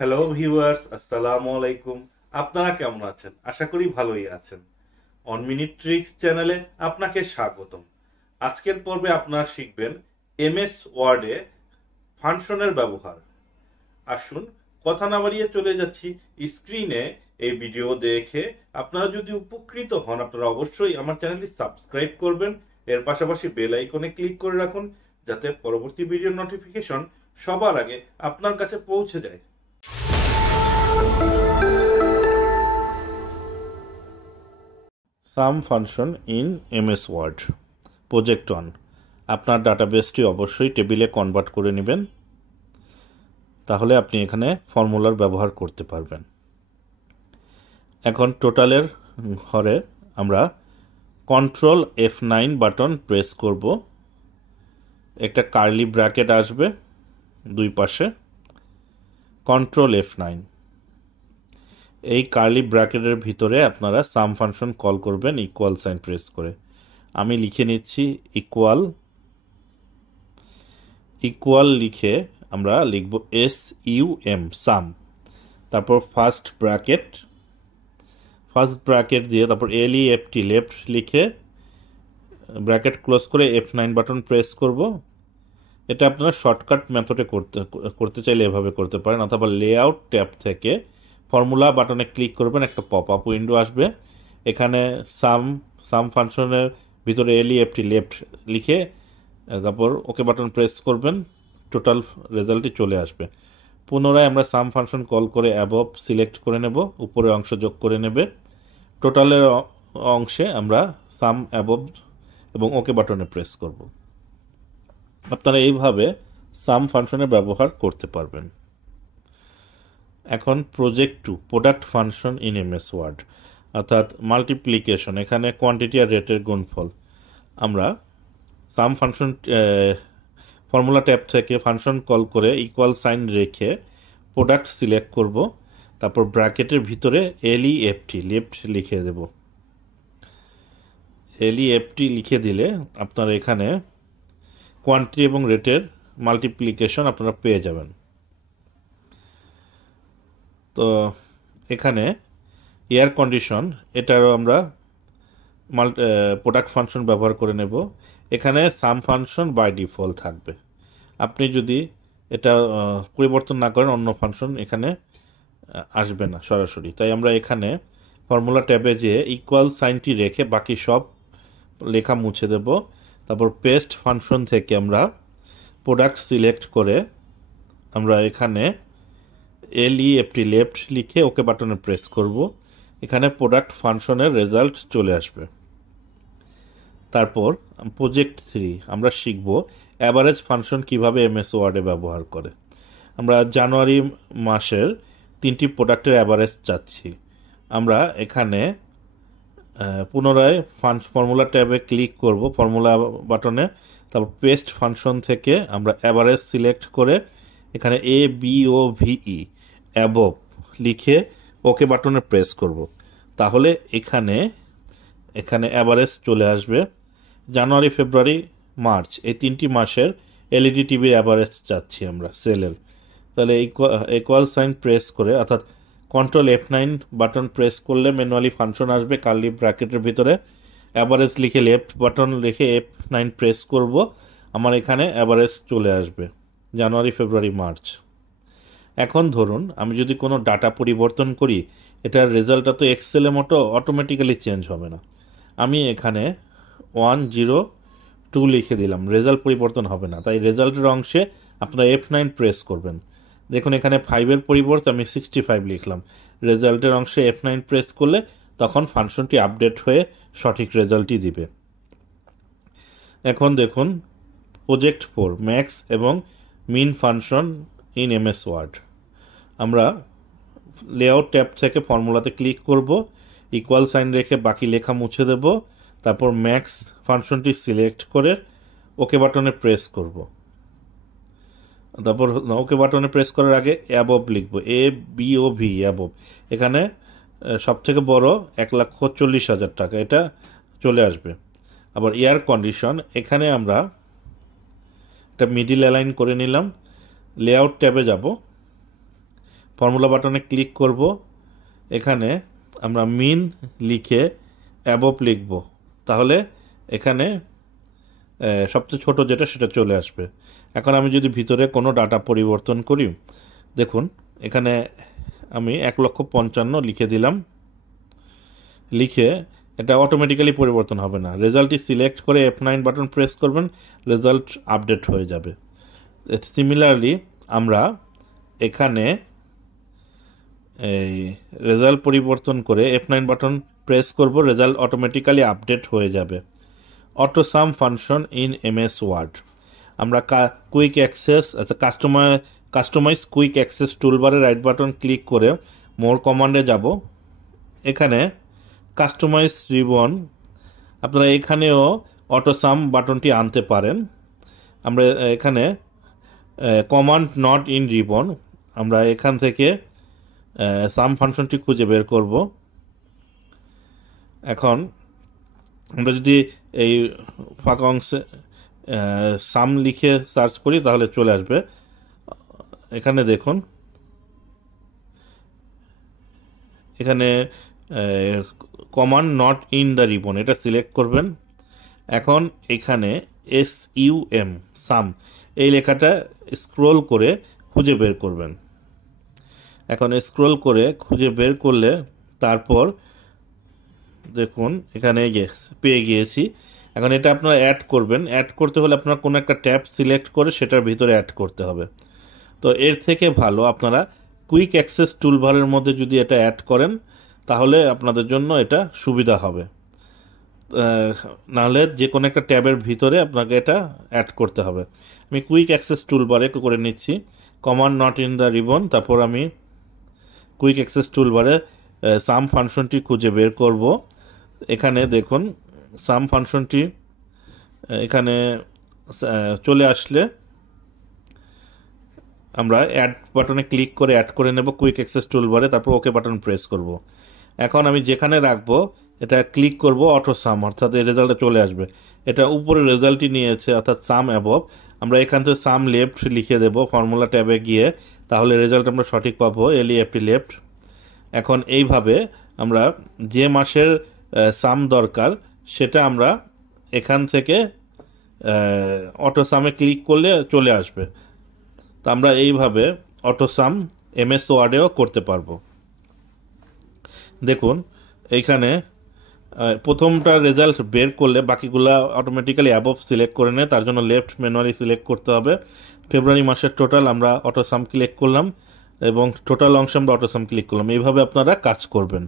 Hello viewers, আসসালামু আলাইকুম। আপনারা কেমন আছেন? আশা করি ভালোই আছেন। অন মিনিট ট্রিক্স চ্যানেলে আপনাকে স্বাগতম। আজকের পর্বে আপনারা শিখবেন এমএস ওয়ার্ডে ফাংশনের ব্যবহার। আসুন কথা না বাড়িয়ে চলে যাচ্ছি স্ক্রিনে। এই ভিডিও দেখে আপনারা যদি উপকৃত হন, আপনারা অবশ্যই আমার চ্যানেলটি সাবস্ক্রাইব করবেন। এর পাশাপাশি বেল আইকনে ক্লিক করে রাখুন, যাতে পরবর্তী ভিডিওর নোটিফিকেশন সবার আগে আপনার কাছে পৌঁছে যায়। Sum function in MS Word project 1। আপনার ডাটাবেসটি অবশ্যই টেবিলে কনভার্ট করে নেবেন, তাহলে আপনি এখানে ফর্মুলার ব্যবহার করতে পারবেন। এখন টোটালের ঘরে আমরা কন্ট্রোল F9 বাটন প্রেস করব। একটা কার্লি ব্র্যাকেট আসবে দুই পাশে, কন্ট্রোল F9। এই কার্লি ব্র্যাকেটের ভিতরে আপনারা সাম ফাংশন কল করবেন ইকুয়াল সাইন প্রেস করে। আমি লিখে নিচ্ছি ইকুয়াল। ইকুয়াল লিখে আমরা লিখব SUM সাম, তারপর ফার্স্ট ব্র্যাকেট দিয়ে তারপর LEFT লেফট লিখে ব্র্যাকেট ক্লোজ করে F9 বাটন প্রেস করব। এটা আপনারা শর্টকাট মেথডে করতে চাইলে এভাবে করতে পারেন, অথবা লেআউট ট্যাব থেকে ফর্মুলা বাটনে ক্লিক করবেন, একটা পপ আপ উইন্ডো আসবে। এখানে সাম ফাংশনের ভিতরে LEFT লেফট লিখে তারপর ওকে বাটন প্রেস করবেন, টোটাল রেজাল্টটি চলে আসবে। পুনরায় আমরা সাম ফাংশন কল করে অ্যাবভ সিলেক্ট করে নেব, উপরে অংশ যোগ করে নেবে। টোটালের অংশে আমরা সাম অ্যাবভ এবং ওকে বাটনে প্রেস করব। আপনারা এইভাবে সাম ফাংশনের ব্যবহার করতে পারবেন। এখন project 2 product function in MS Word, অর্থাৎ মাল্টিপ্লিকেশন। এখানে কোয়ান্টিটি আর রেটের গুণফল। আমরা সাম ফাংশন ফর্মুলা ট্যাব থেকে ফাংশন কল করে ইকুয়াল সাইন রেখে প্রোডাক্ট সিলেক্ট করব, তারপর ব্র্যাকেটের ভিতরে LEFT লেফট লিখে দেব। LEFT লিখে দিলে আপনারা এখানে কোয়ান্টিটি এবং রেটের মাল্টিপ্লিকেশন আপনারা পেয়ে যাবেন। তো এখানে এয়ার কন্ডিশন, এটারও আমরা প্রোডাক্ট ফাংশন ব্যবহার করে নেব। এখানে সাম ফাংশন বাই ডিফল্ট থাকবে। আপনি যদি এটা পরিবর্তন না করেন, অন্য ফাংশন এখানে আসবে না সরাসরি। তাই আমরা এখানে ফর্মুলা ট্যাবে যেয়ে ইকুয়াল সাইনটি রেখে বাকি সব লেখা মুছে দেব। তারপর পেস্ট ফাংশন থেকে আমরা প্রোডাক্ট সিলেক্ট করে আমরা এখানে LEFT লেফট লিখে ওকে বাটনে প্রেস করব। এখানে প্রোডাক্ট ফাংশনের রেজাল্ট চলে আসবে। তারপর প্রজেক্ট 3 আমরা শিখব অ্যাভারেজ ফাংশন কিভাবে এমএস ওয়ার্ডে ব্যবহার করে। আমরা জানুয়ারি মাসের 3টি প্রোডাক্টের অ্যাভারেজ চাচ্ছি। আমরা এখানে পুনরায় ফর্মুলা ট্যাবে ক্লিক করব, ফর্মুলা বাটনে, তারপর পেস্ট ফাংশন থেকে আমরা অ্যাভারেজ সিলেক্ট করে এখানে ABOVE অ্যাবভ লিখে ওকে বাটনে প্রেস করব। তাহলে এখানে অ্যাভারেজ চলে আসবে। জানুয়ারি, ফেব্রুয়ারি, মার্চ এই 3টি মাসের LED টিভির অ্যাভারেজ চাচ্ছি আমরা সেলের। তাহলে ইকুয়াল সাইন প্রেস করে, অর্থাৎ কন্ট্রোল F9 বাটন প্রেস করলে ম্যানুয়ালি ফাংশন আসবে কার্লি ব্র্যাকেটের ভিতরে। অ্যাভারেজ লিখে লেফট বাটন লিখে F9 প্রেস করব, আমার এখানে অ্যাভারেজ চলে আসবে জানুয়ারি, ফেব্রুয়ারি, মার্চ। এখন ধরুন আমি যদি কোনো ডাটা পরিবর্তন করি, এটার রেজাল্টটা তো এক্সেলের মতো অটোমেটিক্যালি চেঞ্জ হবে না। আমি এখানে 102 লিখে দিলাম, রেজাল্ট পরিবর্তন হবে না। তাই রেজাল্টের অংশে আপনারা F9 প্রেস করবেন। দেখুন এখানে 5-এর পরিবর্তে আমি 65 লিখলাম। রেজাল্টের অংশে F9 প্রেস করলে তখন ফাংশনটি আপডেট হয়ে সঠিক রেজাল্টই দিবে। এখন দেখুন প্রজেক্ট 4 ম্যাক্স এবং মিন ফাংশন ইন এমএস ওয়ার্ড। আমরা লেআউট ট্যাব থেকে ফর্মুলাতে ক্লিক করব, ইকুয়াল সাইন রেখে বাকি লেখা মুছে দেব। তারপর ম্যাক্স ফাংশনটি সিলেক্ট করে ওকে বাটনে প্রেস করব। তারপর ওকে বাটনে প্রেস করার আগে অ্যাবভ লিখব, ABOV অ্যাবভ। এখানে সব থেকে বড় 1,40,000 টাকা, এটা চলে আসবে। আবার এয়ার কন্ডিশন, এখানে আমরা একটা মিডিল অ্যালাইন করে নিলাম। লেআউট ট্যাবে যাব, ফর্মুলা বাটনে ক্লিক করব, এখানে আমরা মিন লিখে অ্যাবভ লিখব, তাহলে এখানে সবচেয়ে ছোট যেটা সেটা চলে আসবে। এখন আমি যদি ভিতরে কোনো ডাটা পরিবর্তন করি, দেখুন এখানে আমি 1,55,000 লিখে দিলাম, লিখে এটা অটোমেটিক্যালি পরিবর্তন হবে না, রেজাল্টটি সিলেক্ট করে F9 বাটন প্রেস করবেন, রেজাল্ট আপডেট হয়ে যাবে। সিমিলারলি আমরা এখানে এই রেজাল্ট পরিবর্তন করে F9 বাটন প্রেস করব, রেজাল্ট অটোমেটিক্যালি আপডেট হয়ে যাবে। Auto sum function in MS Word. আমরা quick access customize quick access টুলবারে রাইট বাটন ক্লিক করে মোর কমান্ডে যাব, এখানে কাস্টমাইজ রিবন, আপনারা এখানেও অটো সাম বাটনটি আনতে পারেন। আমরা এখানে কমান্ড নট ইন রিবন, আমরা এখান থেকে সাম ফাংশনটি খুঁজে বের করব। এখন আমরা যদি এই ফাঁকা অংশে সাম লিখে সার্চ করি তাহলে চলে আসবে। এখানে দেখুন, এখানে command not in the ribbon এটা সিলেক্ট করবেন। এখন এখানে SUM সাম এই লেখাটা স্ক্রোল করে খুঁজে বের করবেন। এখন স্ক্রোল করে খুঁজে বের করলে তারপর দেখুন এখানে পেয়ে গিয়েছি। এখন এটা আপনারা অ্যাড করবেন, অ্যাড করতে হলে আপনারা কোনো একটা ট্যাব সিলেক্ট করে সেটার ভিতরে অ্যাড করতে হবে। তো এর থেকে ভালো আপনারা কুইক অ্যাক্সেস টুলবারের মধ্যে যদি এটা অ্যাড করেন তাহলে আপনাদের জন্য এটা সুবিধা হবে, নাহলে যে কোনো একটা ট্যাবের ভিতরে আপনাকে এটা অ্যাড করতে হবে। আমি কুইক অ্যাক্সেস টুলবারে করে নিচ্ছি, command not in the ribbon, তারপর আমি কুইক অ্যাক্সেস টুলবারে সাম ফাংশনটি খুঁজে বের করব। এখানে দেখুন সাম ফাংশনটি এখানে চলে আসলে আমরা অ্যাড বাটনে ক্লিক করে অ্যাড করে নেব কুইক অ্যাক্সেস টুলবারে, তারপর ওকে বাটন প্রেস করব। এখন আমি যেখানে রাখবো এটা ক্লিক করব, অটো সাম, অর্থাৎ এই রেজাল্টটা চলে আসবে। এটা উপরে রেজাল্টই নিয়েছে, অর্থাৎ সাম অ্যাবভ। আমরা এখান থেকে সাম লেফট লিখে দেব ফর্মুলা ট্যাবে গিয়ে, তাহলে রেজাল্ট আমরা সঠিক পাবো, LEFT লেফট। এখন এইভাবে আমরা যে মাসের সাম দরকার সেটা আমরা এখান থেকে অটো সামে ক্লিক করলে চলে আসবে। তো আমরা এইভাবে অটো সাম MS ওয়ার্ডেও করতে পারবো। দেখুন এইখানে প্রথমটা রেজাল্ট বের করলে বাকিগুলা অটোমেটিক্যালি অ্যাবভ সিলেক্ট করে নেয়, তার জন্য লেফট ম্যানুয়ালি সিলেক্ট করতে হবে। ফেব্রুয়ারি মাসের টোটাল আমরা অটো সাম ক্লিক করলাম এবং টোটাল অংশে আমরা অটো সাম ক্লিক করলাম। এইভাবে আপনারা কাজ করবেন।